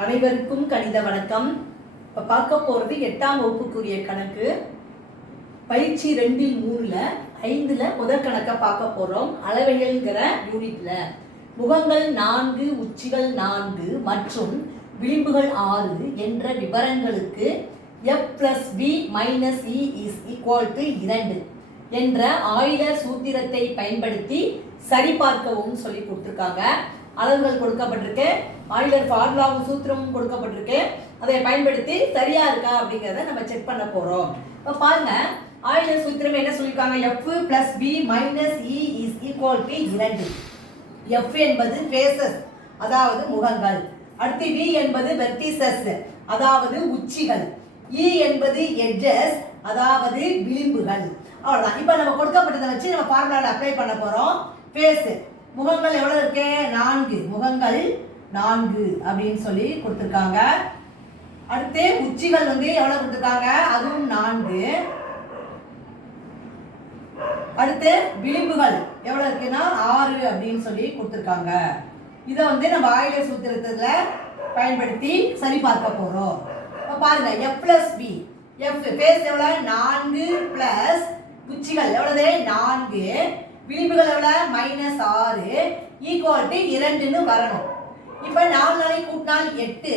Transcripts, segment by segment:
அனைவருக்கும் கணித வணக்கம். இப்போ பார்க்க போகிறது எட்டாம் வகுப்புக்குரிய கணக்கு. பயிற்சி ரெண்டில் மூணில் ஐந்தில் முதல் கணக்கை பார்க்க போகிறோம் அளவைகள்ங்கிற யூனிட்டில் முகங்கள் நான்கு உச்சிகள் நான்கு மற்றும் விளிம்புகள் ஆறு என்ற விவரங்களுக்கு F plus V minus E is equal to இரண்டு என்ற ஆயுத சூத்திரத்தை பயன்படுத்தி சரிபார்க்கவும் சொல்லி கொடுத்துருக்காங்க. அளவுகள் கொடுக்கப்பட்டிருக்கு. ஆயிலர் ஃபார்முலாவும் சூத்திரமும் கொடுக்கப்பட்டிருக்கு. அதை பயன்படுத்தி சரியா இருக்கா அப்படிங்கிறத நம்ம செக் பண்ண போறோம். இப்போ பாருங்க ஆயிலர் சூத்திரம் என்ன சொல்லியிருக்காங்க? F plus V minus E is equal to இரண்டு. எஃப் என்பது ஃபேசஸ் அதாவது முகங்கள். அடுத்து வி என்பது வெர்டிசஸ் அதாவது உச்சிகள். இ என்பது எட்ஜஸ் அதாவது விளிம்புகள். அவ்வளோதான் இப்போ நம்ம கொடுக்கப்பட்டதை வச்சு நம்ம ஃபார்முலாவில் அப்ளை பண்ண போகிறோம் ஃபேஸு முகங்கள் எவ்வளவு இருக்கு? நான்கு. முகங்கள் நான்கு அப்படின்னு சொல்லி கொடுத்துருக்காங்க. அடுத்து உச்சிகள் வந்து எவ்வளவு கொடுத்துருக்காங்க? அதுவும் நான்கு. அடுத்து விளிம்புகள் எவ்வளவு இருக்குன்னா ஆறு அப்படின்னு சொல்லி கொடுத்துருக்காங்க. இதை வந்து நம்ம ஆயுத சூத்திரத்துல பயன்படுத்தி சரி பார்க்க போறோம். இப்போ பாருங்க F plus V F face எவ்வளவு? நான்கு பிளஸ் உச்சிகள் எவ்வளவு? நான்கு. விளிம்புகள் எவ்வளோ மைனஸ் ஆறு ஈக்குவல் டு இரண்டுன்னு வரணும். இப்போ நாலு நாளைக்கு கூட்டினால் எட்டு.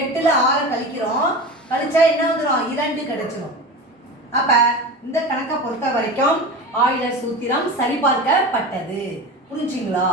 எட்டில் ஆறை கழிக்கிறோம். கழிச்சா என்ன வந்துடும் இரண்டு கிடைச்சிடும் அப்போ இந்த கணக்கை பொறுத்த வரைக்கும் ஆயிலர் சூத்திரம் சரிபார்க்கப்பட்டது. புரிஞ்சுங்களா?